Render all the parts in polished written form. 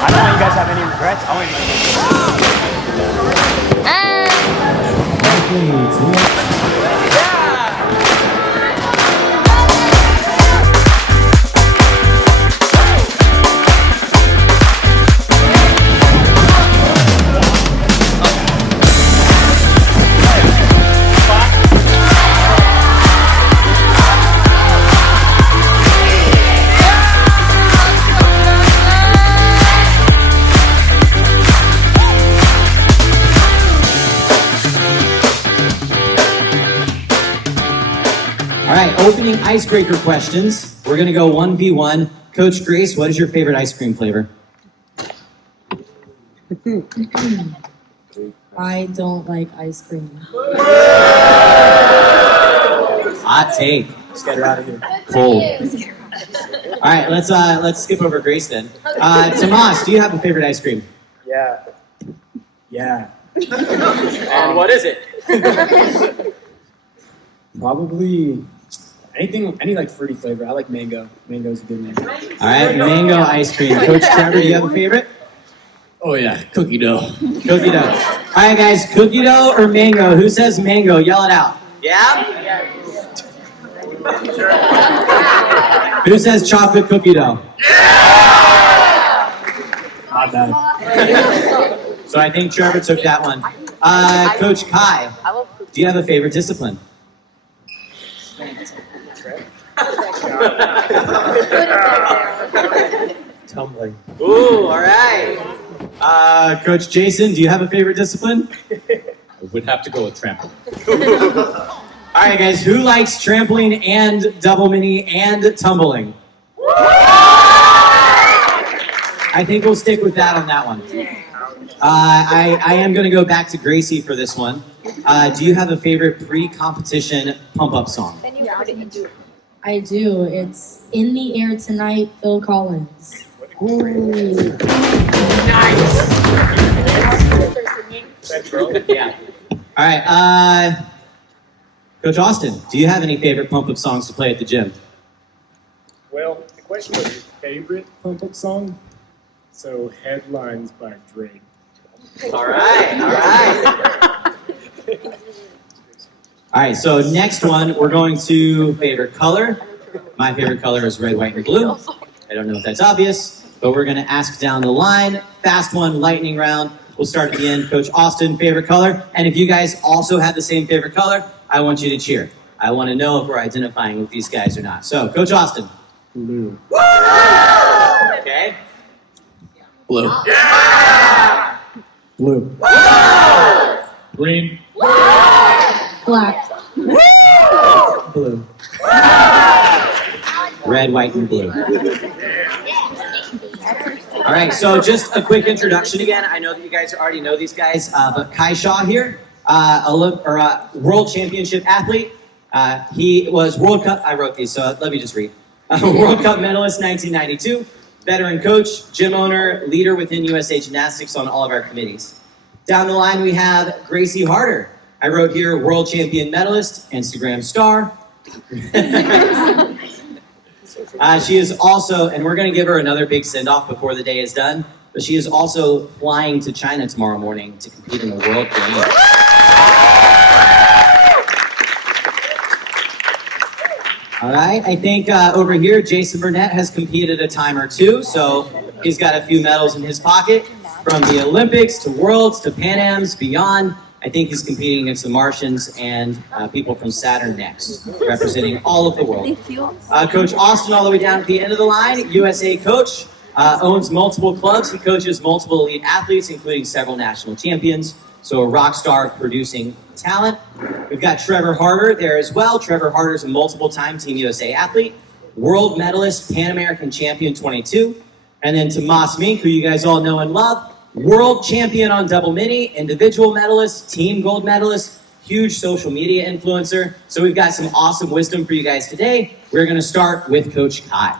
I don't want you guys to have any regrets. I want you to All right, opening icebreaker questions. We're gonna go 1v1. Coach Grace, what is your favorite ice cream flavor? I don't like ice cream. Hot take. Let's get her out of here. Cold. All right, let's skip over Grace then. Tomas, do you have a favorite ice cream? Yeah. Yeah. And what is it? Probably any like fruity flavor. I like mango. Mango's a good one. All right, mango ice cream. Coach Trevor, do you have a favorite? Oh yeah, cookie dough. Cookie dough. All right, guys, cookie dough or mango? Who says mango? Yell it out. Yeah? Who says chocolate cookie dough? Not bad. So I think Trevor took that one. Coach Kai, do you have a favorite discipline? Tumbling. Ooh, all right. Coach Jason, do you have a favorite discipline? I would have to go with trampoline. All right, guys, who likes trampoline and double mini and tumbling? I think we'll stick with that on that one. I am going to go back to Gracie for this one. Do you have a favorite pre-competition pump-up song? I do. It's In the Air Tonight, Phil Collins. Yeah. All right. Coach Austin, do you have any favorite pump-up songs to play at the gym? Well, the question was your favorite pump-up song? So, Headlines by Drake. All right. All right. All right, so next one, we're going to favorite color. My favorite color is red, white, and blue. I don't know if that's obvious, but we're going to ask down the line. Fast one, lightning round. We'll start at the end. Coach Austin, favorite color. And if you guys also have the same favorite color, I want you to cheer. I want to know if we're identifying with these guys or not. So, Coach Austin. Blue. Okay. Blue. Yeah! Blue. Green. Black. Blue. Red, white, and blue. All right, so just a quick introduction again. I know that you guys already know these guys, but Kai Shaw here, world championship athlete. He was World Cup, I wrote these, so let me just read. World Cup medalist 1992, veteran coach, gym owner, leader within USA Gymnastics on all of our committees. Down the line, we have Gracie Harder. I wrote here, world champion medalist, Instagram star. She is also, and we're going to give her another big send-off before the day is done, but she is also flying to China tomorrow morning to compete in the World Games. All right, I think over here, Jason Burnett has competed a time or two, so he's got a few medals in his pocket, from the Olympics to Worlds to Pan Ams, beyond. I think he's competing against the Martians and people from Saturn next, representing all of the world. Coach Austin, all the way down at the end of the line, USA coach, owns multiple clubs. He coaches multiple elite athletes, including several national champions. So a rock star of producing talent. We've got Trevor Harder there as well. Trevor Harder is a multiple-time Team USA athlete, world medalist, Pan American champion 22. And then Tomas Mink, who you guys all know and love, world champion on double mini, individual medalist, team gold medalist, huge social media influencer. So we've got some awesome wisdom for you guys today. We're going to start with Coach Kai.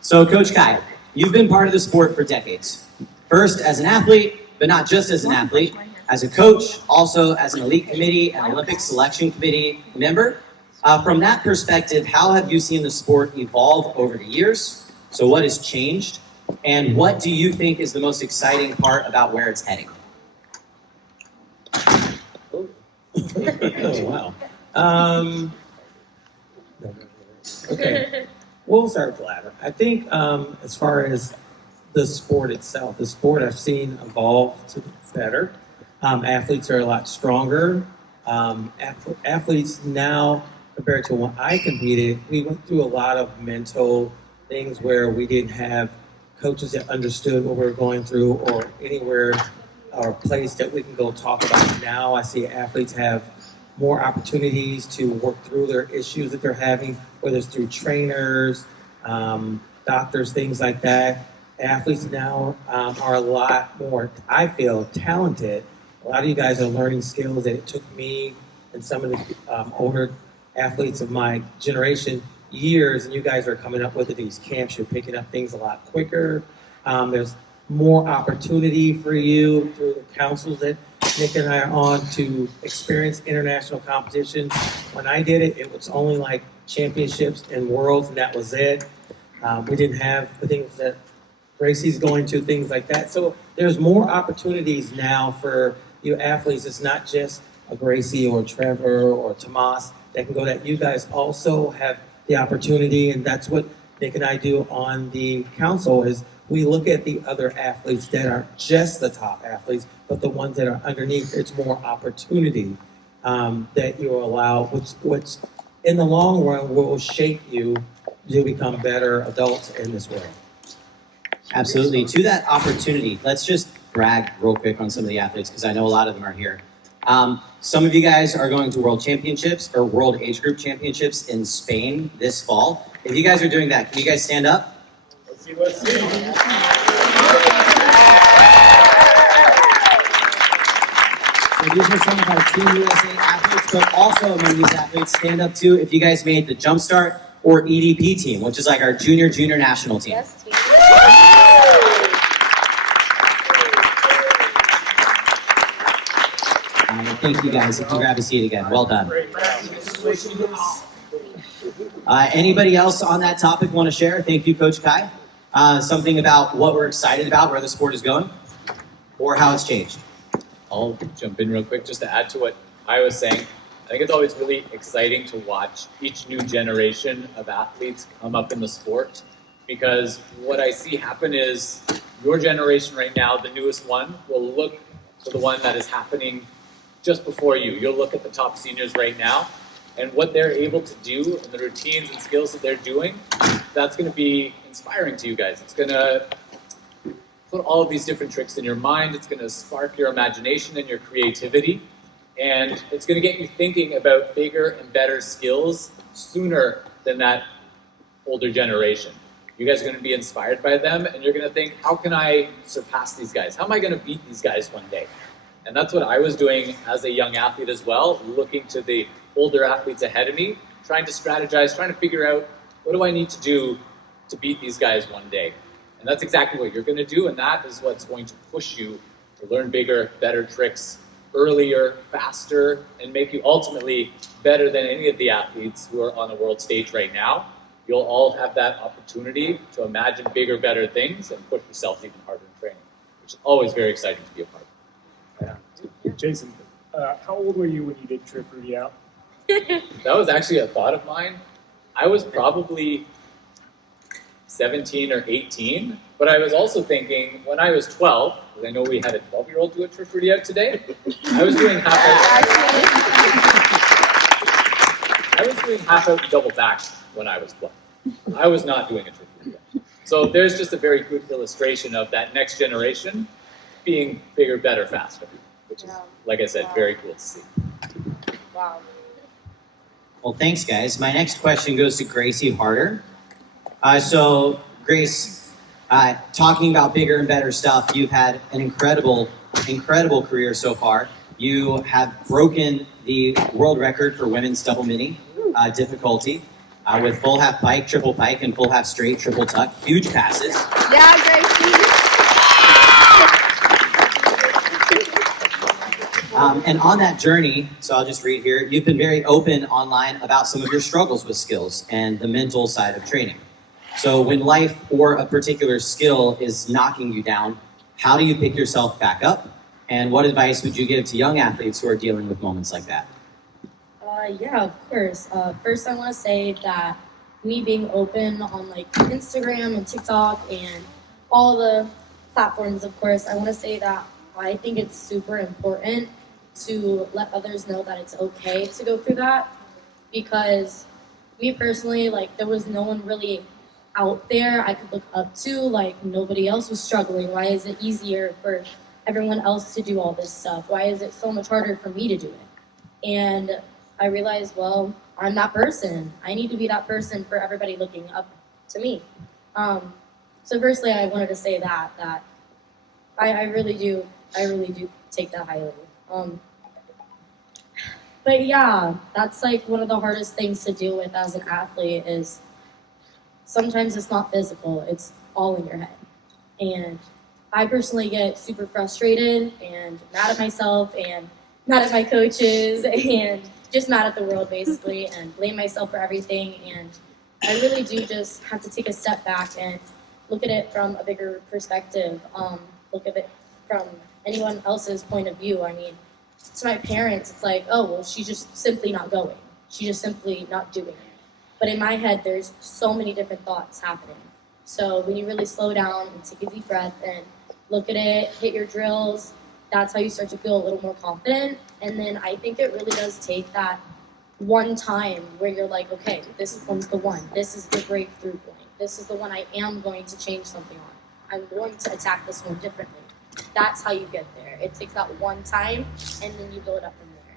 So Coach Kai, you've been part of the sport for decades. First as an athlete, but not just as an athlete, as a coach, also as an elite committee and Olympic selection committee member. From that perspective, how have you seen the sport evolve over the years? So what has changed? And what do you think is the most exciting part about where it's heading? Oh, wow. Okay. We'll start with the latter. I think as far as the sport itself, the sport I've seen evolve to better. Athletes are a lot stronger. Athletes now, compared to when I competed, we went through a lot of mental things where we didn't have coaches that understood what we were going through or anywhere or place that we can go talk about. Now I see athletes have more opportunities to work through their issues that they're having, whether it's through trainers, doctors, things like that. Athletes now are a lot more, I feel, talented. A lot of you guys are learning skills that it took me and some of the older athletes of my generation years, and you guys are coming up with at these camps. You're picking up things a lot quicker. There's more opportunity for you through the councils that Nick and I are on to experience international competition. When I did it, it was only like championships and worlds, and that was it. We didn't have the things that Gracie's going to, things like that. So there's more opportunities now for you athletes. It's not just a Gracie or Trevor or Tomas that can go that. You guys also have the opportunity, and that's what Nick and I do on the council is we look at the other athletes that are just the top athletes, but the ones that are underneath, it's more opportunity that you allow, which in the long run will shape you to become better adults in this world. Absolutely. To that opportunity, let's just brag real quick on some of the athletes because I know a lot of them are here. Some of you guys are going to World Championships or World Age Group Championships in Spain this fall. If you guys are doing that, can you guys stand up? Let's see. So these are some of our Team USA athletes, but also among these athletes, stand up too if you guys made the Jumpstart or EDP team, which is like our junior national team. Yes, team. Thank you guys. You can grab a seat again. Well done. Anybody else on that topic want to share? Thank you, Coach Kai. Something about what we're excited about, where the sport is going, or how it's changed. I'll jump in real quick just to add to what I was saying. I think it's always really exciting to watch each new generation of athletes come up in the sport because what I see happen is your generation right now, the newest one, will look to the one that is happening just before you. You'll look at the top seniors right now and what they're able to do and the routines and skills that they're doing, that's going to be inspiring to you guys. It's going to put all of these different tricks in your mind. It's going to spark your imagination and your creativity. And it's going to get you thinking about bigger and better skills sooner than that older generation. You guys are going to be inspired by them, and you're going to think, how can I surpass these guys? How am I going to beat these guys one day? And that's what I was doing as a young athlete as well, looking to the older athletes ahead of me, trying to strategize, trying to figure out, what do I need to do to beat these guys one day? And that's exactly what you're going to do, and that is what's going to push you to learn bigger, better tricks earlier, faster, and make you ultimately better than any of the athletes who are on the world stage right now. You'll all have that opportunity to imagine bigger, better things and push yourself even harder in training, which is always very exciting to be a part of. Yeah. Jason, how old were you when you did Trip Rudy out? That was actually a thought of mine. I was probably 17 or 18, but I was also thinking when I was 12, because I know we had a 12-year-old do a Trip Rudy out today, I was doing half out double back when I was 12. I was not doing a Trip Rudy out. So there's just a very good illustration of that next generation being bigger, better, faster, which is, like I said, very cool to see. Wow. Well, thanks, guys. My next question goes to Gracie Harder. So, Grace, talking about bigger and better stuff, you've had an incredible career so far. You have broken the world record for women's double mini difficulty with full half pike, triple pike, and full half straight, triple tuck. Huge passes. Yeah, Gracie. And on that journey, so I'll just read here, you've been very open online about some of your struggles with skills and the mental side of training. So when life or a particular skill is knocking you down, how do you pick yourself back up? And what advice would you give to young athletes who are dealing with moments like that? Yeah, of course. First, I want to say that me being open on like Instagram and TikTok and all the platforms, of course, I want to say that I think it's super important to let others know that it's okay to go through that, because me personally, like, there was no one really out there I could look up to. Like, nobody else was struggling. Why is it easier for everyone else to do all this stuff? Why is it so much harder for me to do it? And I realized, well, I'm that person. I need to be that person for everybody looking up to me. So firstly, I wanted to say that I really do take that highly. But yeah, that's like one of the hardest things to deal with as an athlete is sometimes it's not physical, it's all in your head. And I personally get super frustrated and mad at myself and mad at my coaches and just mad at the world basically and blame myself for everything. And I really do just have to take a step back and look at it from a bigger perspective. Look at it from anyone else's point of view. I mean, to my parents, it's like, oh, well, she's just simply not going. She's just simply not doing it. But in my head, there's so many different thoughts happening. So when you really slow down and take a deep breath and look at it, hit your drills, that's how you start to feel a little more confident. And then I think it really does take that one time where you're like, okay, this one's the one. This is the breakthrough point. This is the one I am going to change something on. I'm going to attack this one differently. That's how you get there. It takes that one time, and then you build up from there.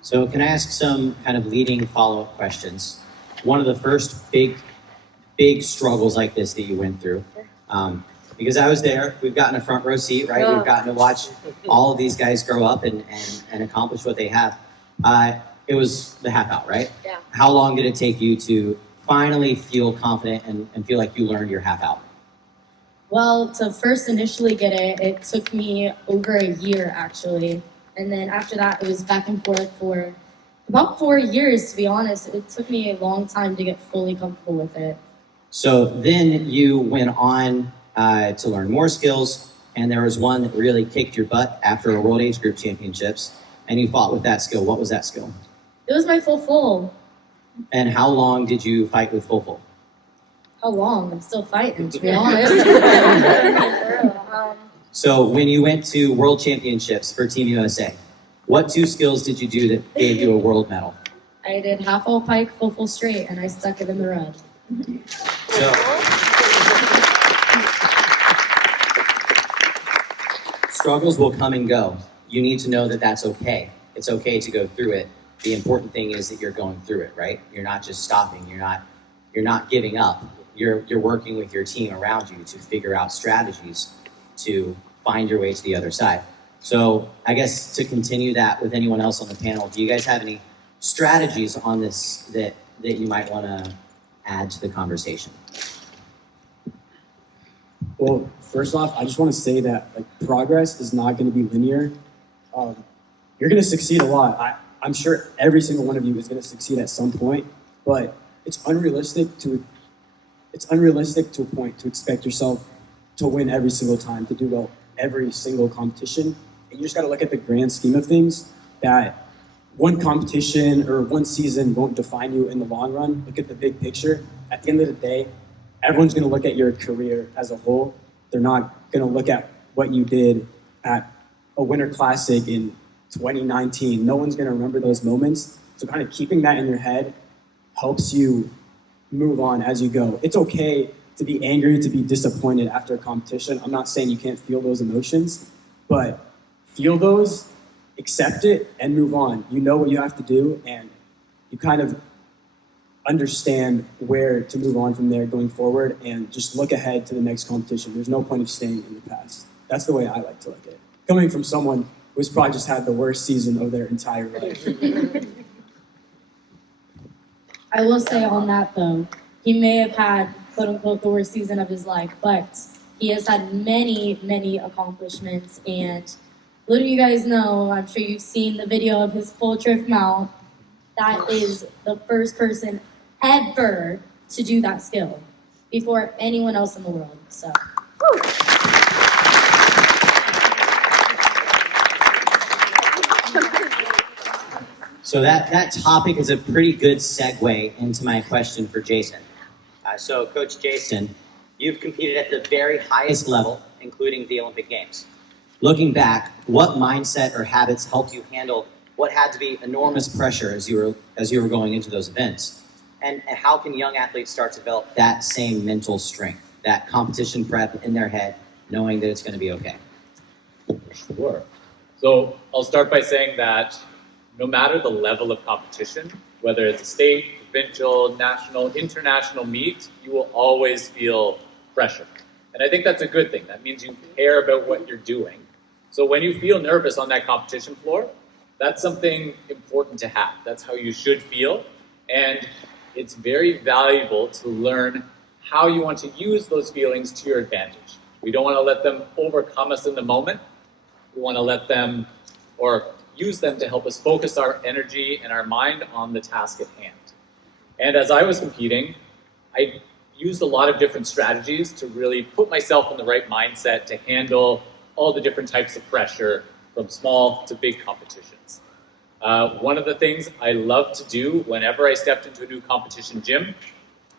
So can I ask some kind of leading follow-up questions? One of the first big struggles like this that you went through, because I was there, we've gotten a front row seat, right? We've gotten to watch all of these guys grow up and accomplish what they have. It was the half out, right? Yeah. How long did it take you to finally feel confident and feel like you learned your half out? Well, to first initially get it, it took me over a year, actually. And then after that, it was back and forth for about 4 years, to be honest. It took me a long time to get fully comfortable with it. So then you went on to learn more skills, and there was one that really kicked your butt after a World Age Group Championships, and you fought with that skill. What was that skill? It was my full. And how long did you fight with full? How long? I'm still fighting, to be honest. So when you went to World Championships for Team USA, what 2 skills did you do that gave you a world medal? I did half full pike, full straight, and I stuck it in the red. So, struggles will come and go. You need to know that that's okay. It's okay to go through it. The important thing is that you're going through it, right? You're not just stopping. You're not giving up. You're working with your team around you to figure out strategies to find your way to the other side. So I guess to continue that with anyone else on the panel, do you guys have any strategies on this that you might want to add to the conversation? Well, first off, I just want to say that progress is not going to be linear. You're going to succeed a lot. I'm sure every single one of you is going to succeed at some point, but it's unrealistic to a point to expect yourself to win every single time, to do well every single competition. And you just got to look at the grand scheme of things, that one competition or one season won't define you in the long run. Look at the big picture. At the end of the day, everyone's going to look at your career as a whole. They're not going to look at what you did at a Winter Classic in 2019. No one's going to remember those moments. So kind of keeping that in your head helps you move on as you go. It's okay to be angry, to be disappointed after a competition. I'm not saying you can't feel those emotions, but feel those, accept it, and move on. You know what you have to do, and you kind of understand where to move on from there going forward, and just look ahead to the next competition. There's no point of staying in the past. That's the way I like to look at it. Coming from someone who's probably just had the worst season of their entire life. I will say on that, though, he may have had, quote-unquote, the worst season of his life, but he has had many, many accomplishments, and little you guys know, I'm sure you've seen the video of his full drift mount. That is the first person ever to do that skill before anyone else in the world. So. So that topic is a pretty good segue into my question for Jason. So Coach Jason, you've competed at the very highest level, including the Olympic Games. Looking back, what mindset or habits helped you handle what had to be enormous pressure as you were going into those events? And how can young athletes start to develop that same mental strength, that competition prep in their head, knowing that it's going to be okay? Sure. So I'll start by saying that no matter the level of competition, whether it's a state, provincial, national, international meet, you will always feel pressure. And I think that's a good thing. That means you care about what you're doing. So when you feel nervous on that competition floor, that's something important to have. That's how you should feel. And it's very valuable to learn how you want to use those feelings to your advantage. We don't want to let them overcome us in the moment. We want to let them, or use them to help us focus our energy and our mind on the task at hand. And as I was competing, I used a lot of different strategies to really put myself in the right mindset to handle all the different types of pressure from small to big competitions. One of the things I loved to do whenever I stepped into a new competition gym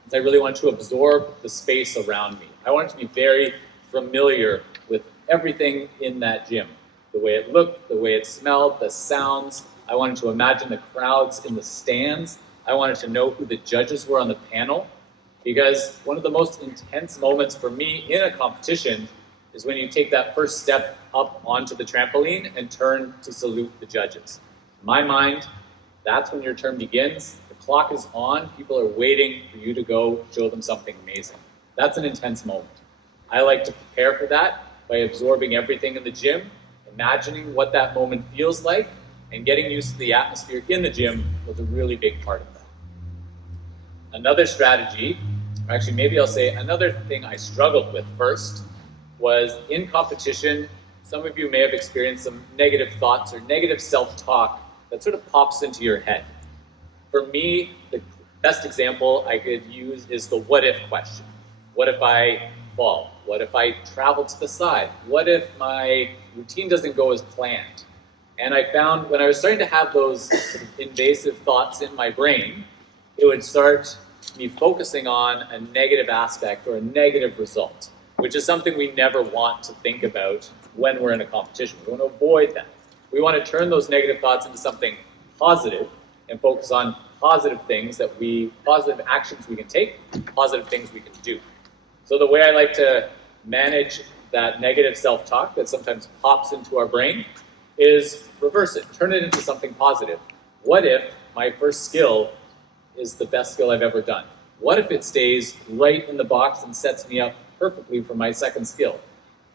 is I really wanted to absorb the space around me. I wanted to be very familiar with everything in that gym. The way it looked, the way it smelled, the sounds. I wanted to imagine the crowds in the stands. I wanted to know who the judges were on the panel. Because one of the most intense moments for me in a competition is when you take that first step up onto the trampoline and turn to salute the judges. In my mind, that's when your turn begins. The clock is on. People are waiting for you to go show them something amazing. That's an intense moment. I like to prepare for that by absorbing everything in the gym, imagining what that moment feels like, and getting used to the atmosphere in the gym was a really big part of that. Another strategy, or actually maybe I'll say another thing I struggled with first, was in competition, some of you may have experienced some negative thoughts or negative self-talk that sort of pops into your head. For me, the best example I could use is the what if question. What if I fall? What if I travel to the side? What if my routine doesn't go as planned? And I found when I was starting to have those sort of invasive thoughts in my brain, it would start me focusing on a negative aspect or a negative result, which is something we never want to think about when we're in a competition. We want to avoid that. We want to turn those negative thoughts into something positive and focus on positive actions we can take, positive things we can do. So the way I like to manage that negative self-talk that sometimes pops into our brain is reverse it, turn it into something positive. What if my first skill is the best skill I've ever done? What if it stays right in the box and sets me up perfectly for my second skill?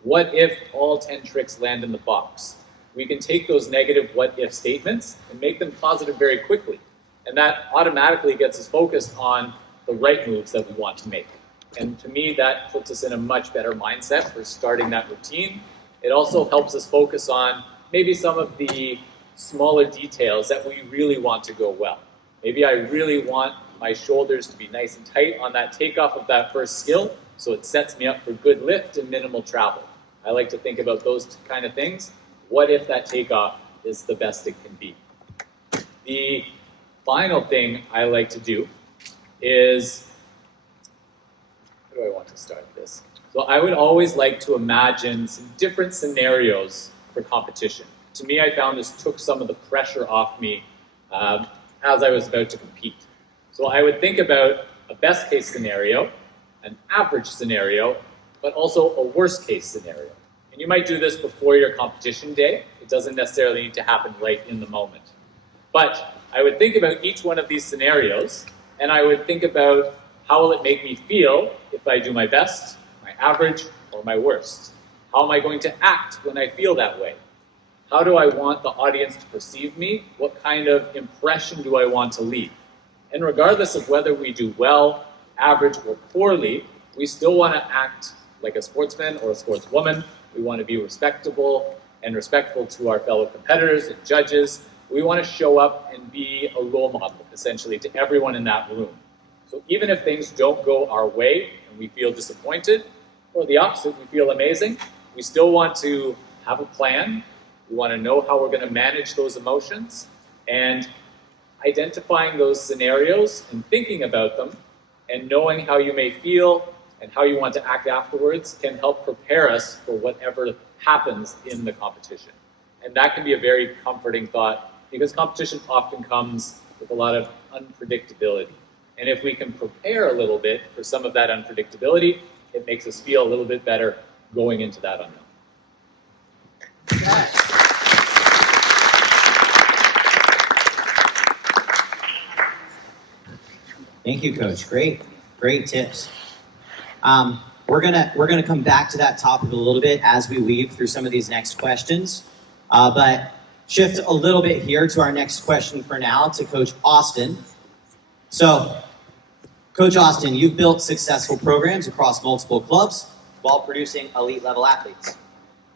What if all 10 tricks land in the box? We can take those negative what if statements and make them positive very quickly. And that automatically gets us focused on the right moves that we want to make. And to me, that puts us in a much better mindset for starting that routine. It also helps us focus on maybe some of the smaller details that we really want to go well. Maybe I really want my shoulders to be nice and tight on that takeoff of that first skill, so it sets me up for good lift and minimal travel. I like to think about those kind of things. What if that takeoff is the best it can be? The final thing I like to do is, how do I want to start this? So I would always like to imagine some different scenarios for competition. To me, I found this took some of the pressure off me as I was about to compete. So I would think about a best case scenario, an average scenario, but also a worst case scenario. And you might do this before your competition day. It doesn't necessarily need to happen right in the moment. But I would think about each one of these scenarios, and I would think about how will it make me feel if I do my best, my average, or my worst? How am I going to act when I feel that way? How do I want the audience to perceive me? What kind of impression do I want to leave? And regardless of whether we do well, average, or poorly, we still want to act like a sportsman or a sportswoman. We want to be respectable and respectful to our fellow competitors and judges. We want to show up and be a role model, essentially, to everyone in that room. So even if things don't go our way and we feel disappointed, or the opposite, we feel amazing, we still want to have a plan. We want to know how we're going to manage those emotions, and identifying those scenarios and thinking about them and knowing how you may feel and how you want to act afterwards can help prepare us for whatever happens in the competition. And that can be a very comforting thought, because competition often comes with a lot of unpredictability. And if we can prepare a little bit for some of that unpredictability, it makes us feel a little bit better going into that unknown. Thank you, Coach. Great tips. We're gonna come back to that topic a little bit as we weave through some of these next questions, but shift a little bit here to our next question for now to Coach Austin. So, Coach Austin, you've built successful programs across multiple clubs while producing elite level athletes.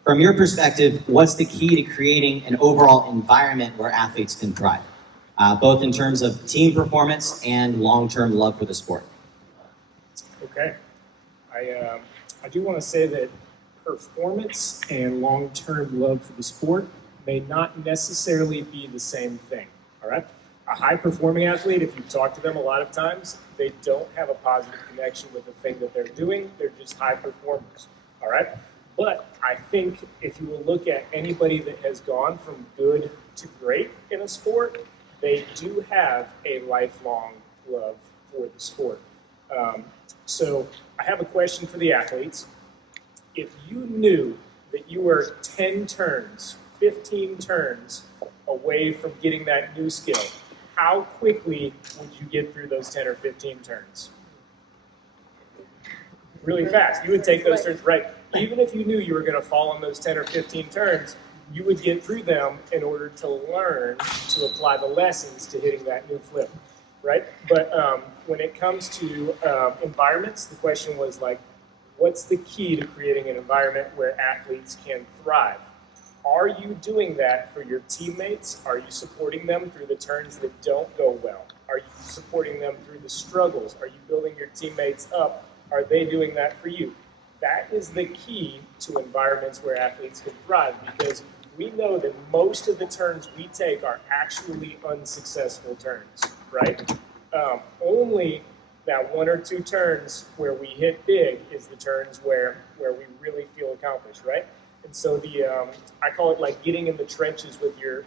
From your perspective, what's the key to creating an overall environment where athletes can thrive, both in terms of team performance and long-term love for the sport? Okay. I do want to say that performance and long-term love for the sport may not necessarily be the same thing, all right? A high-performing athlete, if you talk to them a lot of times, they don't have a positive connection with the thing that they're doing. They're just high performers, all right? But I think if you will look at anybody that has gone from good to great in a sport, they do have a lifelong love for the sport. So I have a question for the athletes. If you knew that you were 10 turns, 15 turns away from getting that new skill, how quickly would you get through those 10 or 15 turns? Really fast. You would take those turns, right? Even if you knew you were going to fall on those 10 or 15 turns, you would get through them in order to learn to apply the lessons to hitting that new flip, right? But when it comes to environments, the question was like, what's the key to creating an environment where athletes can thrive? Are you doing that for your teammates? Are you supporting them through the turns that don't go well? Are you supporting them through the struggles? Are you building your teammates up? Are they doing that for you? That is the key to environments where athletes can thrive, because we know that most of the turns we take are actually unsuccessful turns, right? Only that one or two turns where we hit big is the turns where we really feel accomplished, right? And so I call it like getting in the trenches with your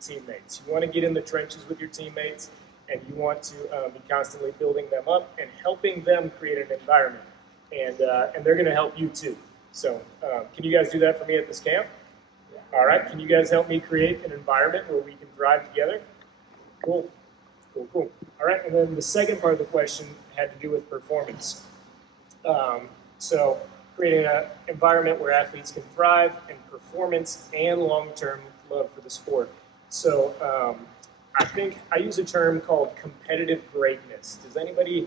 teammates. You want to get in the trenches with your teammates, and you want to be constantly building them up and helping them create an environment. And they're going to help you too. So can you guys do that for me at this camp? All right. Can you guys help me create an environment where we can thrive together? Cool. All right. And then the second part of the question had to do with performance. So creating an environment where athletes can thrive, and performance and long-term love for the sport. So I think I use a term called competitive greatness. Has anybody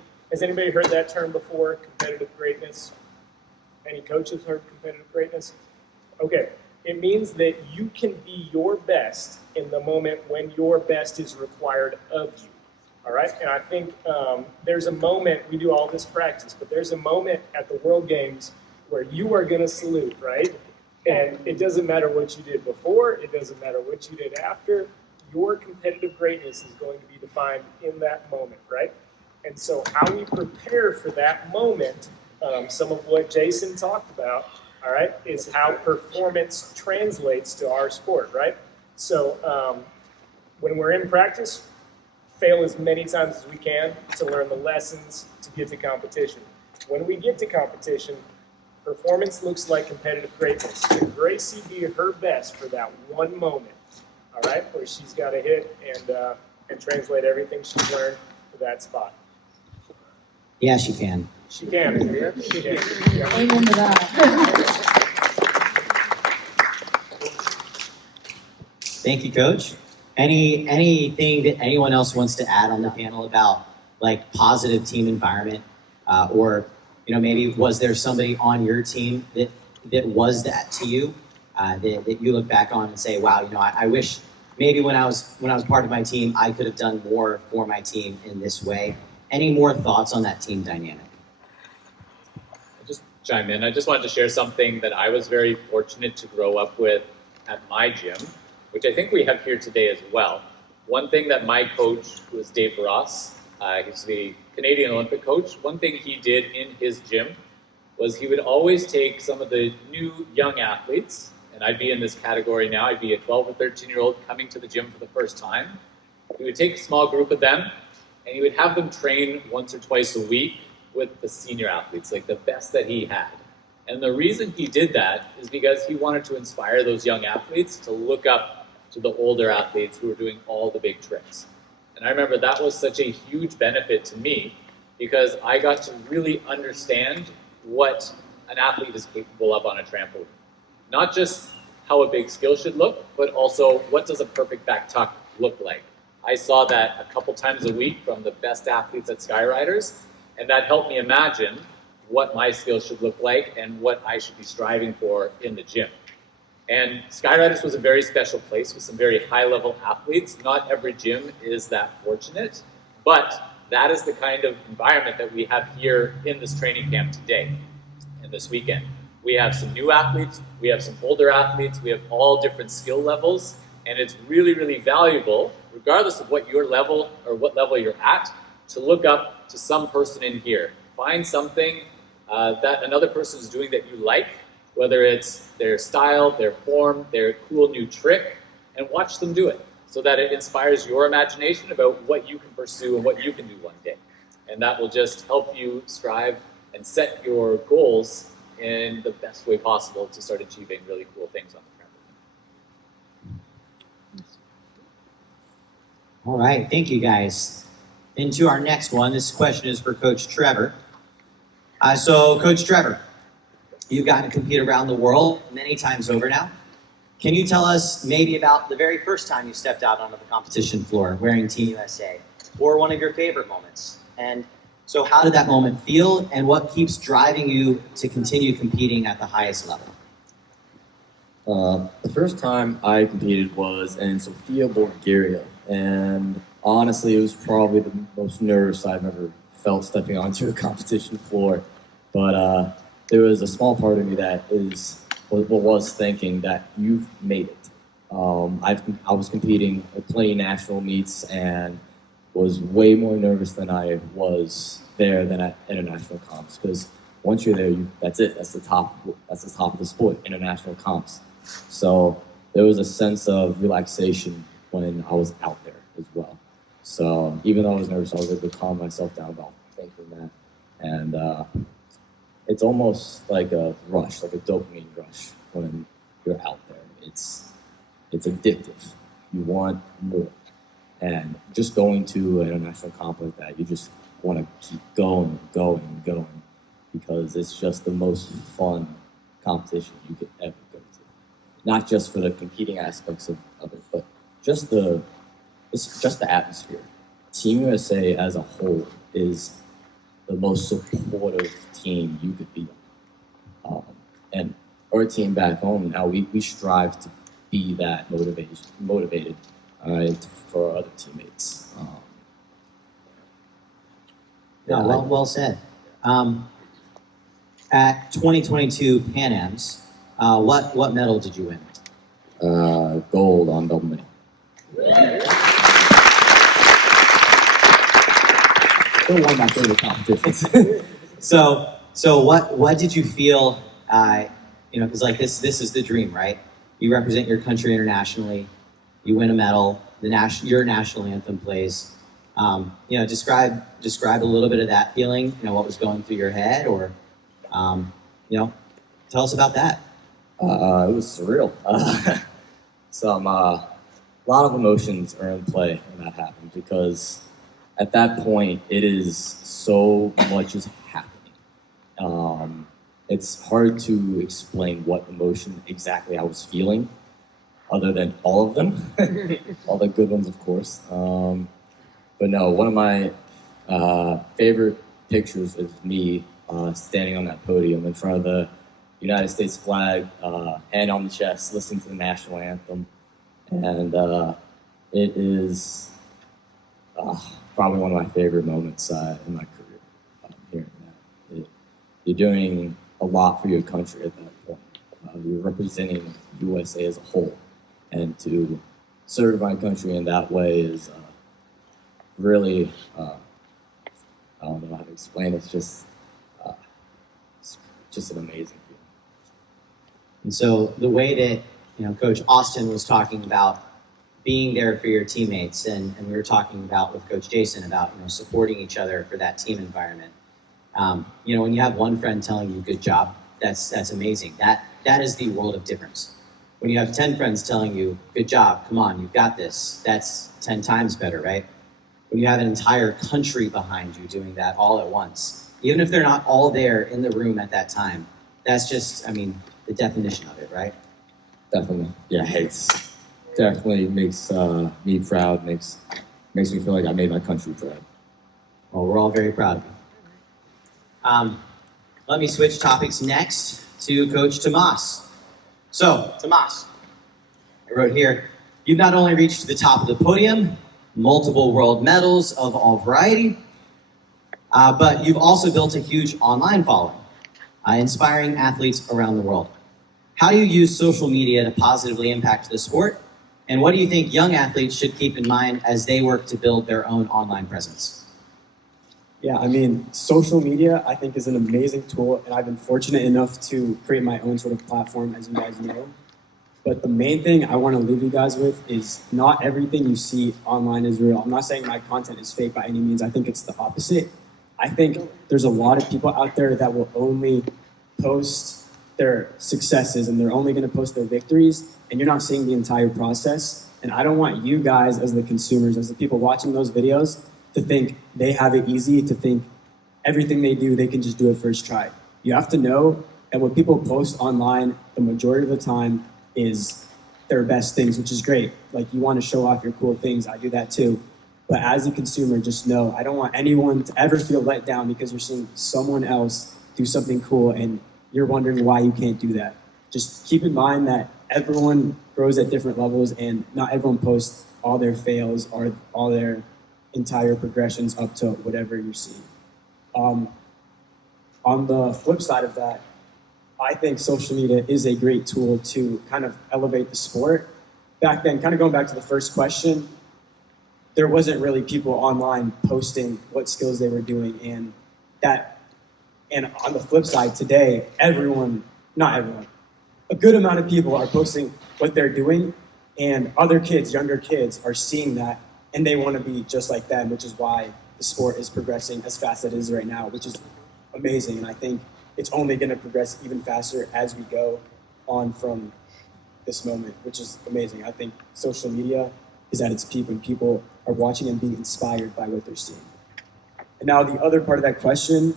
heard that term before, competitive greatness? Any coaches heard competitive greatness? Okay. It means that you can be your best in the moment when your best is required of you. All right? And I think there's a moment, we do all this practice, but there's a moment at the World Games where you are going to salute, right? And it doesn't matter what you did before, it doesn't matter what you did after, your competitive greatness is going to be defined in that moment, right? And so how we prepare for that moment, some of what Jason talked about, all right, is how performance translates to our sport, right? So when we're in practice, fail as many times as we can to learn the lessons to get to competition. When we get to competition, performance looks like competitive greatness. Can Gracie be her best for that one moment, all right, where she's got to hit and translate everything she's learned to that spot? Yeah, she can. She can. She can. Yeah. Amen to that. Thank you, Coach. Anything that anyone else wants to add on the panel about like positive team environment, or maybe was there somebody on your team that was that to you? that you look back on and say, wow, you know, I wish maybe when I was part of my team, I could have done more for my team in this way. Any more thoughts on that team dynamic? I'll just chime in. I just wanted to share something that I was very fortunate to grow up with at my gym, which I think we have here today as well. One thing that my coach, who is Dave Ross, he's the Canadian Olympic coach, one thing he did in his gym was he would always take some of the new young athletes, and I'd be in this category now, I'd be a 12 or 13-year-old coming to the gym for the first time. He would take a small group of them, and he would have them train once or twice a week with the senior athletes, like the best that he had. And the reason he did that is because he wanted to inspire those young athletes to look up to the older athletes who were doing all the big tricks. And I remember that was such a huge benefit to me because I got to really understand what an athlete is capable of on a trampoline. Not just how a big skill should look, but also what does a perfect back tuck look like. I saw that a couple times a week from the best athletes at Skyriders, and that helped me imagine what my skills should look like and what I should be striving for in the gym. And Skyriders was a very special place with some very high-level athletes. Not every gym is that fortunate, but that is the kind of environment that we have here in this training camp today and this weekend. We have some new athletes, we have some older athletes, we have all different skill levels, and it's really, really valuable, regardless of what your level or what level you're at, to look up to some person in here. Find something that another person is doing that you like, whether it's their style, their form, their cool new trick, and watch them do it so that it inspires your imagination about what you can pursue and what you can do one day. And that will just help you strive and set your goals in the best way possible to start achieving really cool things on the trampoline. All right, thank you guys. Into our next one. This question is for Coach Trevor. So, Coach Trevor, you've gotten to compete around the world many times over now. Can you tell us maybe about the very first time you stepped out onto the competition floor wearing Team USA, or one of your favorite moments? And so how did that moment feel, and what keeps driving you to continue competing at the highest level? The first time I competed was in Sofia, Bulgaria, and honestly, it was probably the most nervous I've ever felt stepping onto a competition floor. But there was a small part of me that was thinking that you've made it. I was competing at plenty national meets and was way more nervous than I was there than at international comps, because once you're there, that's it. That's the top of the sport, international comps. So there was a sense of relaxation when I was out there as well. So even though I was nervous, I was able to calm myself down about thinking that. And it's almost like a rush, like a dopamine rush when you're out there. It's addictive. You want more. And just going to an international comp like that, you just want to keep going, because it's just the most fun competition you could ever go to. Not just for the competing aspects of it, but just the atmosphere. Team USA as a whole is the most supportive team you could be on. And our team back home now, we strive to be that motivated for our other teammates. Yeah, well said. At 2022 Pan Ams, what medal did you win? Gold on double mini. Still one of my favorite competitions. So what did you feel? Because like this is the dream, right? You represent your country internationally. You win a medal. Your national anthem plays. Describe a little bit of that feeling. What was going through your head, or tell us about that. It was surreal. A lot of emotions are in play when that happened, because at that point it is so much is happening. It's hard to explain what emotion exactly I was feeling, other than all of them, all the good ones, of course. But no, one of my favorite pictures is me standing on that podium in front of the United States flag, hand on the chest, listening to the national anthem, and it is probably one of my favorite moments in my career. Hearing that, you're doing a lot for your country at that point. You're representing USA as a whole, and to serve my country in that way is really, I don't know how to explain it. It's just an amazing feeling. And so the way that Coach Austin was talking about being there for your teammates, and we were talking about with Coach Jason about supporting each other for that team environment. When you have one friend telling you "good job," that's amazing. That is the world of difference. When you have 10 friends telling you "good job," come on, you've got this, that's 10 times better, right? When you have an entire country behind you doing that all at once, even if they're not all there in the room at that time, that's just, the definition of it, right? Definitely, yeah. It's definitely makes me proud. Makes me feel like I made my country proud. Well, we're all very proud of you. Let me switch topics next to Coach Tomas. So, Tomas, I wrote here, you've not only reached the top of the podium, multiple world medals of all variety, but you've also built a huge online following, inspiring athletes around the world. How do you use social media to positively impact the sport? And what do you think young athletes should keep in mind as they work to build their own online presence? Yeah, social media, I think, is an amazing tool, and I've been fortunate enough to create my own sort of platform, as you guys know. But the main thing I want to leave you guys with is not everything you see online is real. I'm not saying my content is fake by any means. I think it's the opposite. I think there's a lot of people out there that will only post their successes, and they're only going to post their victories, and you're not seeing the entire process. And I don't want you guys, as the consumers, as the people watching those videos, to think they have it easy, to think everything they do, they can just do it first try. You have to know that what people post online, the majority of the time, is their best things, which is great. Like, you want to show off your cool things. I do that too. But as a consumer, just know, I don't want anyone to ever feel let down because you're seeing someone else do something cool and you're wondering why you can't do that. Just keep in mind that everyone grows at different levels, and not everyone posts all their fails or all their entire progressions up to whatever you're seeing. On the flip side of that, I think social media is a great tool to kind of elevate the sport. Back then, kind of going back to the first question, there wasn't really people online posting what skills they were doing, and on the flip side, today, not everyone, a good amount of people are posting what they're doing, and other kids, younger kids, are seeing that, and they want to be just like them, which is why the sport is progressing as fast as it is right now, which is amazing. And I think it's only going to progress even faster as we go on from this moment, which is amazing. I think social media is at its peak when people are watching and being inspired by what they're seeing. And now the other part of that question,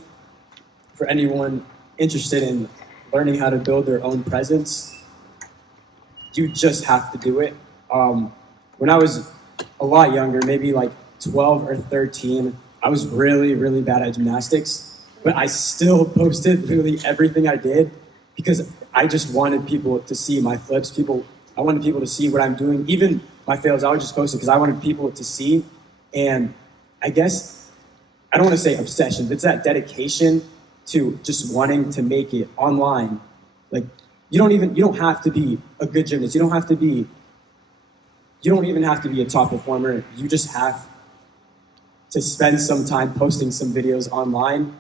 for anyone interested in learning how to build their own presence, you just have to do it. When I was a lot younger, maybe like 12 or 13, I was really, really bad at gymnastics, but I still posted literally everything I did because I just wanted people to see my flips. I wanted people to see what I'm doing. Even my fails, I would just post it because I wanted people to see. And I guess, I don't want to say obsession, but it's that dedication to just wanting to make it online. Like, you don't have to be a good gymnast. You don't even have to be a top performer. You just have to spend some time posting some videos online.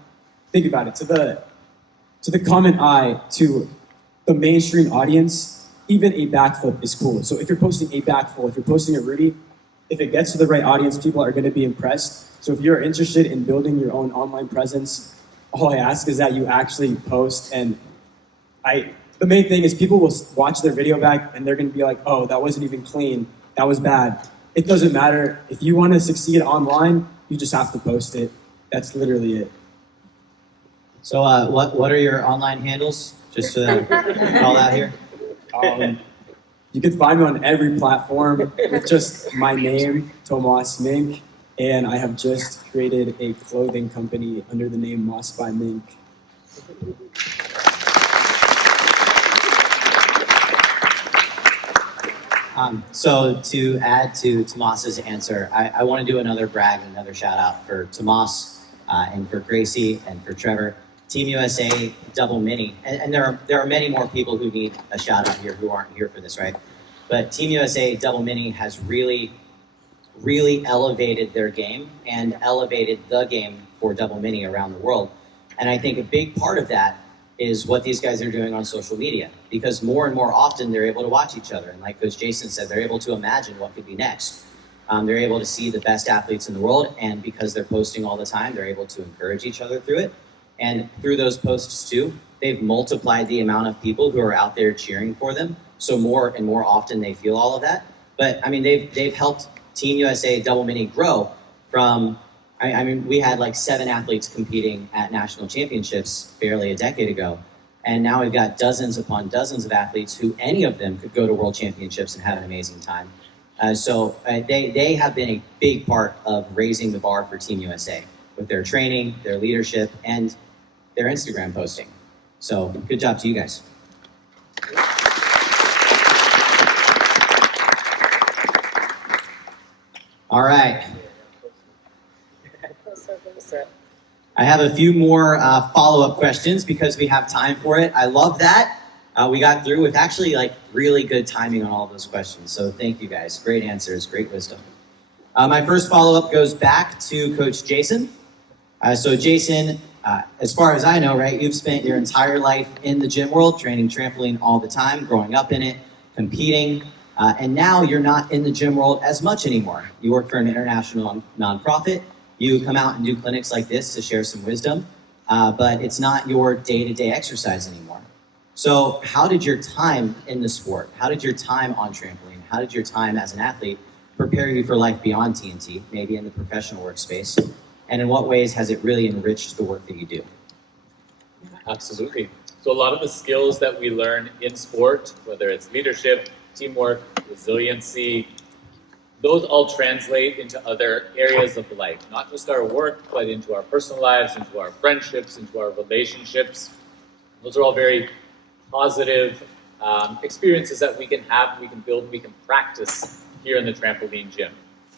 Think about it. To the common eye, to the mainstream audience, even a backflip is cool. So if you're posting a backflip, if you're posting a Rudy, if it gets to the right audience, people are going to be impressed. So if you're interested in building your own online presence, all I ask is that you actually post. And the main thing is people will watch their video back and they're going to be like, oh, that wasn't even clean. That was bad. It doesn't matter. If you want to succeed online, you just have to post it. That's literally it. So what are your online handles? Just to call out here. You can find me on every platform with just my name, Tomas Mink, and I have just created a clothing company under the name Moss by Mink. So to add to Tomas's answer, I want to do another brag and another shout out for Tomas and for Gracie and for Trevor. Team USA Double Mini, and there are many more people who need a shout out here who aren't here for this, right? But Team USA Double Mini has really elevated their game and elevated the game for Double Mini around the world. And I think a big part of that is what these guys are doing on social media, because more and more often they're able to watch each other. And like Coach Jason said, they're able to imagine what could be next. They're able to see the best athletes in the world, and because they're posting all the time, they're able to encourage each other through it. And through those posts too, they've multiplied the amount of people who are out there cheering for them. So more and more often they feel all of that. But I mean, they've helped Team USA Double Mini grow from, I mean, we had like 7 athletes competing at national championships barely a decade ago. And now we've got dozens upon dozens of athletes who any of them could go to world championships and have an amazing time. So they have been a big part of raising the bar for Team USA with their training, their leadership, and their Instagram posting. So good job to you guys. All right. I have a few more follow-up questions because we have time for it. I love that. We got through with actually like really good timing on all of those questions. So thank you guys. Great answers, great wisdom. My first follow-up goes back to Coach Jason. So Jason, as far as I know, right, you've spent your entire life in the gym world, training trampoline all the time, growing up in it, competing, and now you're not in the gym world as much anymore. You work for an international nonprofit. You come out and do clinics like this to share some wisdom, but it's not your day-to-day exercise anymore. So how did your time in the sport, how did your time on trampoline, how did your time as an athlete prepare you for life beyond TNT, maybe in the professional workspace? And in what ways has it really enriched the work that you do? Absolutely. So a lot of the skills that we learn in sport, whether it's leadership, teamwork, resiliency, those all translate into other areas of life, not just our work, but into our personal lives, into our friendships, into our relationships. Those are all very positive experiences that we can have, we can build, we can practice here in the trampoline gym.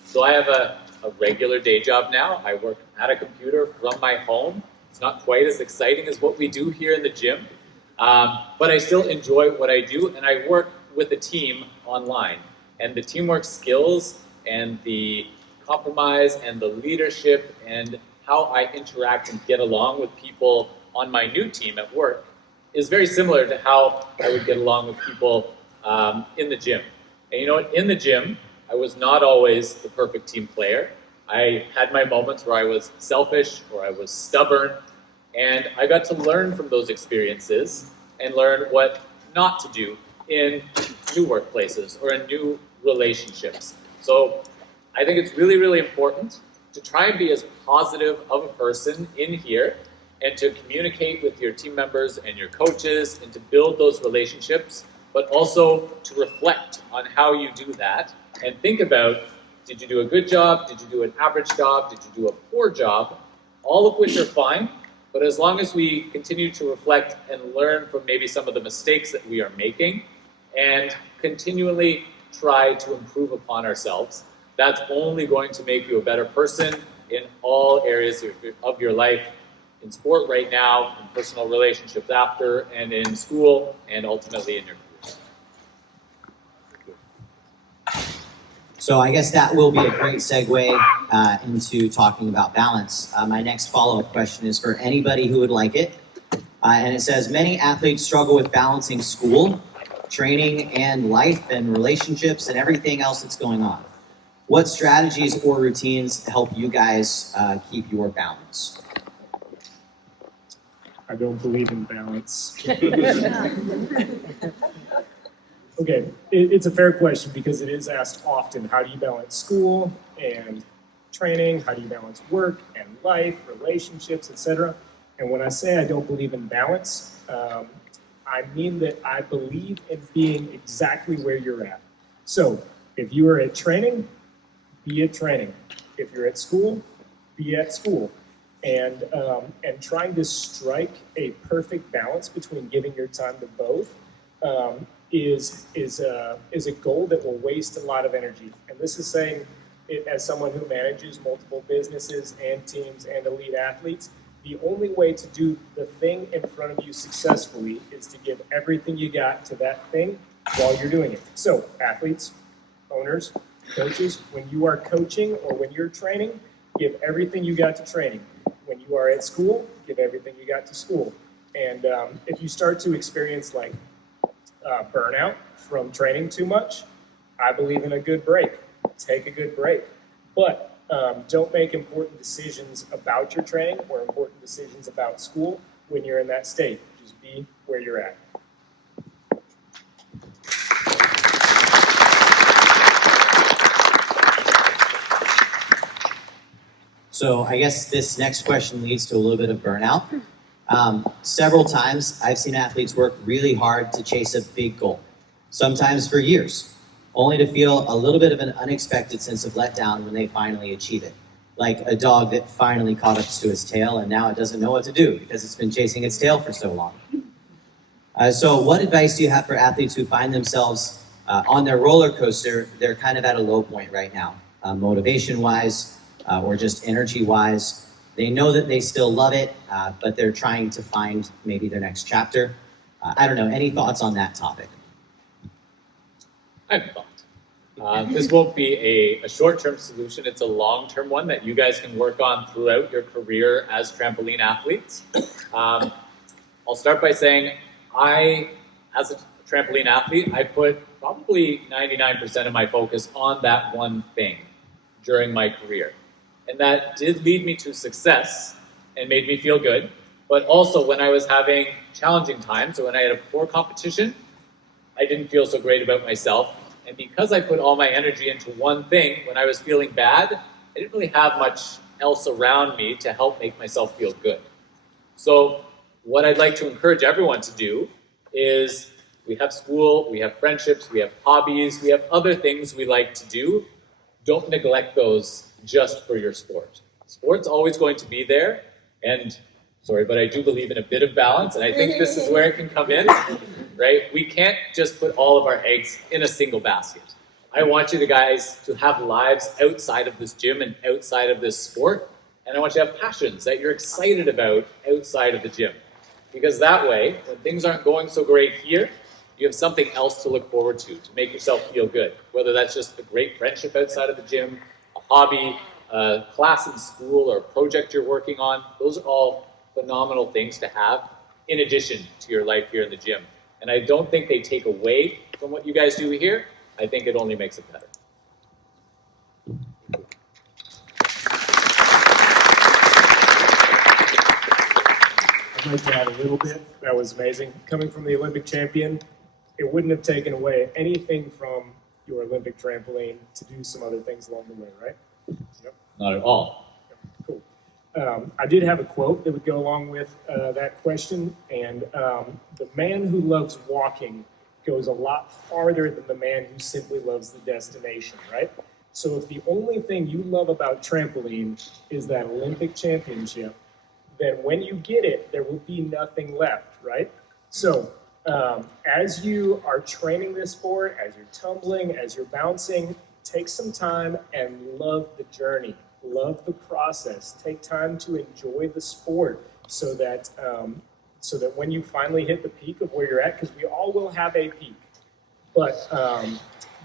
So I have a regular day job now. I work at a computer from my home. It's not quite as exciting as what we do here in the gym, but I still enjoy what I do, and I work with a team online. And the teamwork skills and the compromise and the leadership and how I interact and get along with people on my new team at work is very similar to how I would get along with people in the gym. And you know what? In the gym, I was not always the perfect team player. I had my moments where I was selfish or I was stubborn, and I got to learn from those experiences and learn what not to do in new workplaces or in new relationships. So I think it's really, really important to try and be as positive of a person in here and to communicate with your team members and your coaches and to build those relationships, but also to reflect on how you do that and think about, did you do a good job? Did you do an average job? Did you do a poor job? All of which are fine, but as long as we continue to reflect and learn from maybe some of the mistakes that we are making and continually try to improve upon ourselves, that's only going to make you a better person in all areas of your life, in sport right now, in personal relationships after, and in school, and ultimately in your career. So I guess that will be a great segue into talking about balance. My next follow-up question is for anybody who would like it. And it says, many athletes struggle with balancing school, training, and life, and relationships, and everything else that's going on. What strategies or routines help you guys keep your balance? I don't believe in balance. Okay, it's a fair question because it is asked often. How do you balance school and training? How do you balance work and life, relationships, etc.? And when I say I don't believe in balance, I mean that I believe in being exactly where you're at. So if you are at training, be at training. If you're at school, be at school. And trying to strike a perfect balance between giving your time to both is a goal that will waste a lot of energy. And this is saying it as someone who manages multiple businesses and teams and elite athletes. The only way to do the thing in front of you successfully is to give everything you got to that thing while you're doing it. So athletes, owners, coaches, when you are coaching or when you're training, give everything you got to training. When you are at school, give everything you got to school. And if you start to experience like burnout from training too much, I believe in a good break. Take a good break. But don't make important decisions about your training or important decisions about school when you're in that state. Just be where you're at. So I guess this next question leads to a little bit of burnout. Several times I've seen athletes work really hard to chase a big goal, sometimes for years, only to feel a little bit of an unexpected sense of letdown when they finally achieve it. Like a dog that finally caught up to its tail and now it doesn't know what to do because it's been chasing its tail for so long. So what advice do you have for athletes who find themselves on their roller coaster? They're kind of at a low point right now, motivation-wise or just energy-wise. They know that they still love it, but they're trying to find maybe their next chapter. I don't know, any thoughts on that topic? I have a thought. This won't be a short-term solution. It's a long-term one that you guys can work on throughout your career as trampoline athletes. I'll start by saying as a trampoline athlete, I put probably 99% of my focus on that one thing during my career. And that did lead me to success and made me feel good. But also when I was having challenging times, or when I had a poor competition, I didn't feel so great about myself. And because I put all my energy into one thing, when I was feeling bad, I didn't really have much else around me to help make myself feel good. So what I'd like to encourage everyone to do is we have school, we have friendships, we have hobbies, we have other things we like to do. Don't neglect those just for your sport. Sport's always going to be there, and sorry, but I do believe in a bit of balance, and I think this is where it can come in, right? We can't just put all of our eggs in a single basket. I want you guys to have lives outside of this gym and outside of this sport, and I want you to have passions that you're excited about outside of the gym. Because that way, when things aren't going so great here, you have something else to look forward to make yourself feel good. Whether that's just a great friendship outside of the gym, a hobby, a class in school, or a project you're working on. Those are all phenomenal things to have in addition to your life here in the gym. And I don't think they take away from what you guys do here. I think it only makes it better. I'd like to add a little bit. That was amazing. Coming from the Olympic champion, it wouldn't have taken away anything from your Olympic trampoline to do some other things along the way, right? Yep. Not at all. Cool. I did have a quote that would go along with that question, and the man who loves walking goes a lot farther than the man who simply loves the destination, right? So if the only thing you love about trampoline is that Olympic championship, then when you get it, there will be nothing left, right? So as you are training this sport, as you're tumbling, as you're bouncing, take some time and love the journey, love the process. Take time to enjoy the sport so that when you finally hit the peak of where you're at, because we all will have a peak, but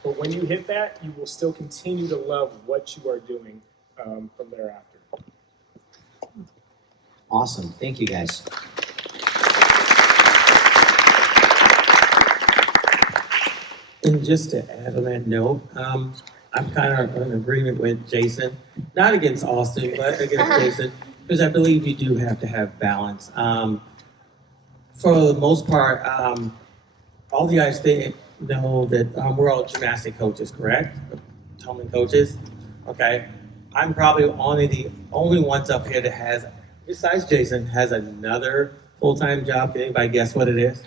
when you hit that, you will still continue to love what you are doing from thereafter. Awesome. Thank you, guys. And just to add on that note, I'm kind of in agreement with Jason, not against Austin, but against Jason, because I believe you do have to have balance. For the most part, all you guys know that we're all gymnastic coaches, correct? Tumbling coaches. Okay. I'm probably the only ones up here that has, besides Jason, has another full-time job. Can anybody guess what it is?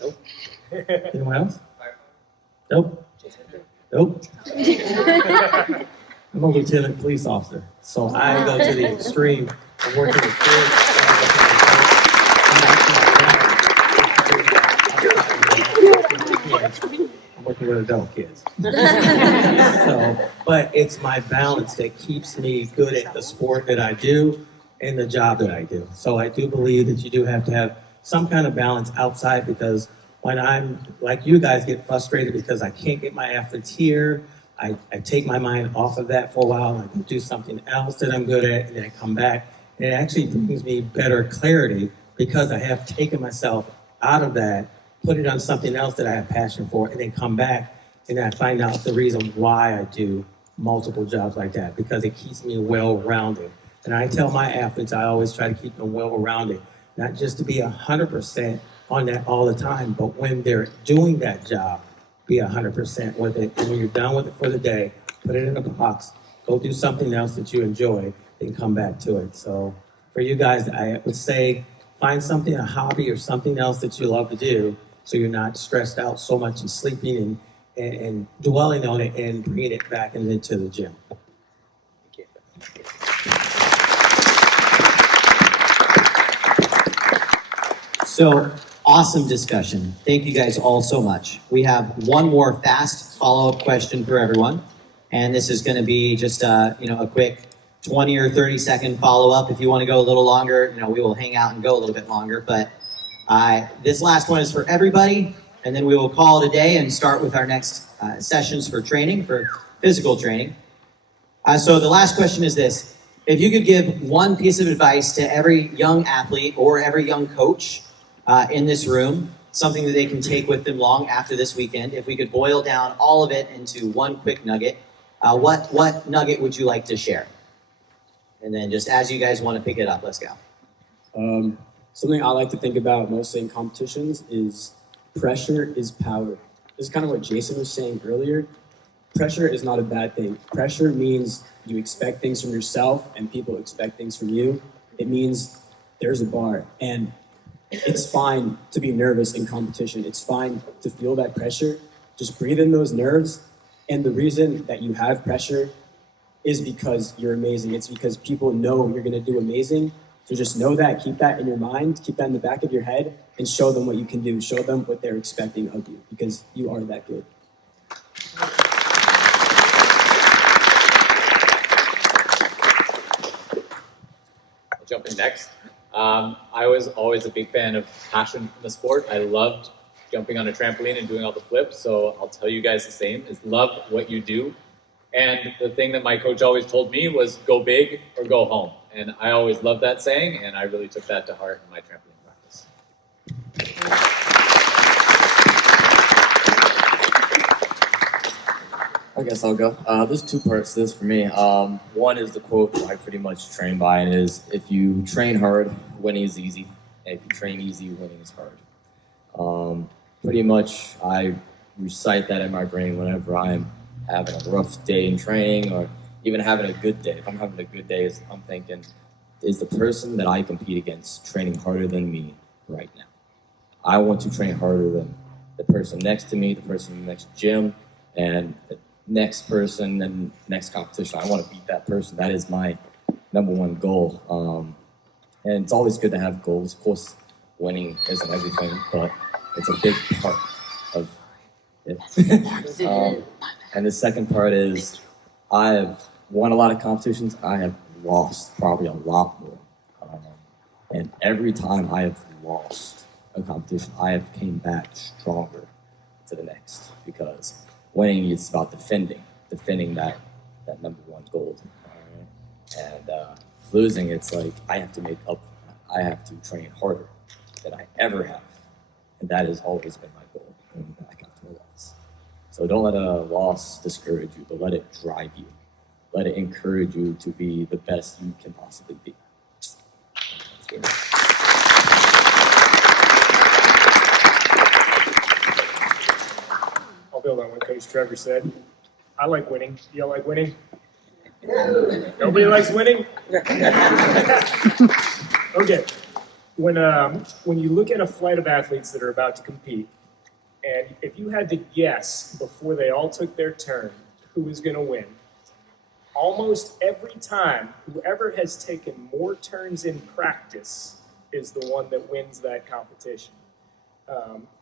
Nope. Anyone else? Nope. Nope. I'm a lieutenant police officer, so I go to the extreme of working with kids. working with adult kids. So, but it's my balance that keeps me good at the sport that I do and the job that I do. So I do believe that you do have to have some kind of balance outside, because when I'm like you guys get frustrated because I can't get my athletes here, I take my mind off of that for a while and I can do something else that I'm good at, and then I come back and it actually brings me better clarity because I have taken myself out of that, put it on something else that I have passion for, and then come back and I find out the reason why I do multiple jobs like that, because it keeps me well-rounded. And I tell my athletes, I always try to keep them well-rounded, not just to be 100% on that all the time, but when they're doing that job, be 100% with it. And when you're done with it for the day, put it in a box, go do something else that you enjoy, then come back to it. So for you guys, I would say find something, a hobby or something else that you love to do, so you're not stressed out so much and sleeping and dwelling on it and bringing it back into the gym. So awesome discussion. Thank you guys all so much. We have one more fast follow-up question for everyone. And this is going to be just a quick 20 or 30 second follow-up. If you want to go a little longer, we will hang out and go a little bit longer. But this last one is for everybody. And then we will call it a day and start with our next sessions for training, for physical training. So the last question is this. If you could give one piece of advice to every young athlete or every young coach in this room, something that they can take with them long after this weekend, if we could boil down all of it into one quick nugget, what nugget would you like to share? And then just as you guys want to pick it up, let's go. Something I like to think about mostly in competitions is pressure is power. This is kind of what Jason was saying earlier. Pressure is not a bad thing. Pressure means you expect things from yourself and people expect things from you. It means there's a bar, and it's fine to be nervous in competition. It's fine to feel that pressure. Just breathe in those nerves. And the reason that you have pressure is because you're amazing. It's because people know you're going to do amazing. So just know that, keep that in your mind, keep that in the back of your head, and show them what you can do. Show them what they're expecting of you, because you are that good. I'll jump in next. I was always a big fan of passion in the sport. I loved jumping on a trampoline and doing all the flips, so I'll tell you guys the same, is love what you do. And the thing that my coach always told me was go big or go home. And I always loved that saying, and I really took that to heart in my trampoline practice. I guess I'll go. There's two parts to this for me. One is the quote I pretty much train by, and it is, if you train hard, winning is easy. And if you train easy, winning is hard. Pretty much I recite that in my brain whenever I'm having a rough day in training, or even having a good day. If I'm having a good day, I'm thinking, is the person that I compete against training harder than me right now? I want to train harder than the person next to me, the person in the next gym, and the next person and next competition. I want to beat that person. That is my number one goal. And it's always good to have goals. Of course, winning isn't everything, but it's a big part of it. And the second part is, I have won a lot of competitions. I have lost probably a lot more. And every time I have lost a competition, I have came back stronger to the next, because winning is about defending that number one goal. And losing, it's like I have to make up for that. I have to train harder than I ever have. And that has always been my goal, going back after a loss. So don't let a loss discourage you, but let it drive you. Let it encourage you to be the best you can possibly be. I'll build on what Coach Trevor said. I like winning. Y'all like winning? Nobody likes winning? Okay. When you look at a flight of athletes that are about to compete, and if you had to guess before they all took their turn who is going to win, almost every time, whoever has taken more turns in practice is the one that wins that competition.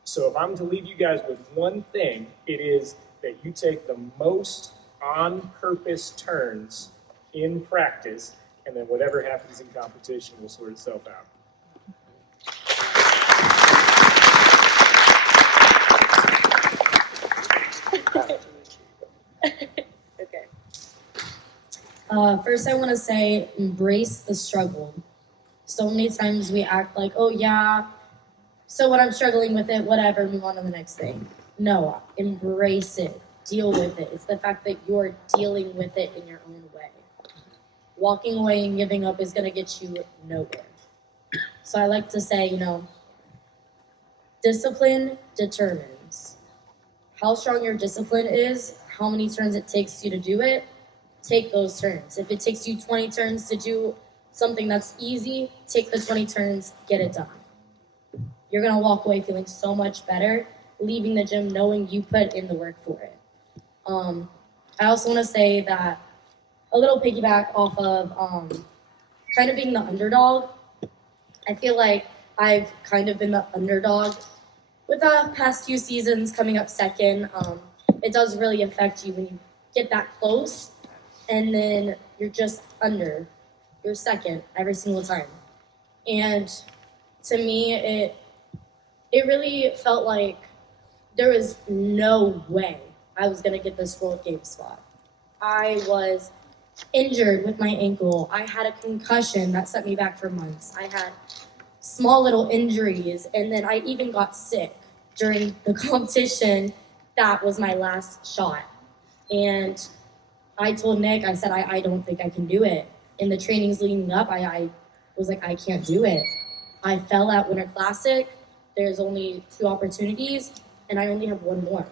So if I'm to leave you guys with one thing, it is that you take the most on-purpose turns in practice, and then whatever happens in competition will sort itself out. Okay. First, I want to say embrace the struggle. So many times we act like, oh yeah, so when I'm struggling with it, whatever, move on to the next thing. No, embrace it, deal with it. It's the fact that you're dealing with it in your own way. Walking away and giving up is going to get you nowhere. So I like to say, discipline determines how strong your discipline is, how many turns it takes you to do it. Take those turns. If it takes you 20 turns to do something that's easy, take the 20 turns, get it done. You're going to walk away feeling so much better, leaving the gym knowing you put in the work for it. I also want to say that a little piggyback off of kind of being the underdog. I feel like I've kind of been the underdog with the past few seasons coming up second. It does really affect you when you get that close and then you're just under. You're second every single time. And to me, it really felt like there was no way I was going to get this World Game spot. I was injured with my ankle. I had a concussion that set me back for months. I had small little injuries, and then I even got sick during the competition. That was my last shot. And I told Nick, I said, I don't think I can do it. In the trainings leading up, I was like, I can't do it. I fell at Winter Classic. There's only 2 opportunities, and I only have 1 more.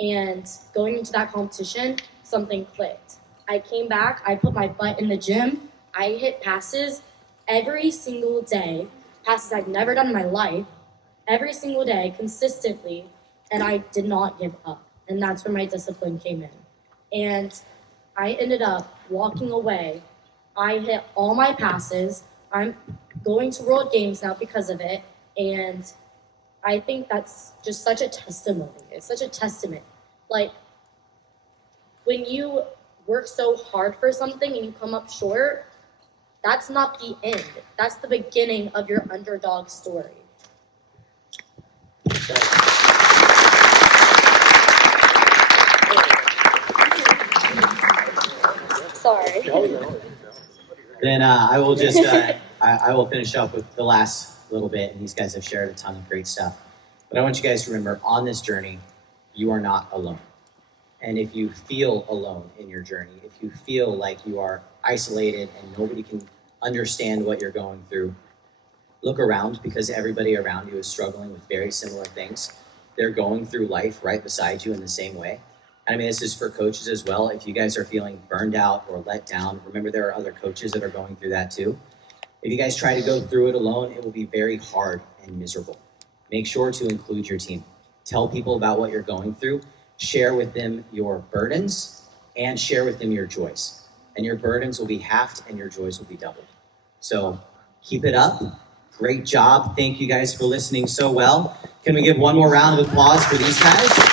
And going into that competition, something clicked. I came back, I put my butt in the gym, I hit passes every single day, passes I've never done in my life, every single day, consistently, and I did not give up. And that's where my discipline came in. And I ended up walking away. I hit all my passes. I'm going to World Games now because of it. And I think that's just such a testimony. It's such a testament. Like, when you work so hard for something and you come up short, that's not the end. That's the beginning of your underdog story. Sorry. Then I will just, I will finish up with the last little bit, and these guys have shared a ton of great stuff. But I want you guys to remember, on this journey, you are not alone. And if you feel alone in your journey, if you feel like you are isolated and nobody can understand what you're going through, look around, because everybody around you is struggling with very similar things. They're going through life right beside you in the same way. I mean, this is for coaches as well. If you guys are feeling burned out or let down, remember there are other coaches that are going through that too. If you guys try to go through it alone, it will be very hard and miserable. Make sure to include your team. Tell people about what you're going through. Share with them your burdens and share with them your joys. And your burdens will be halved and your joys will be doubled. So keep it up. Great job. Thank you guys for listening so well. Can we give one more round of applause for these guys?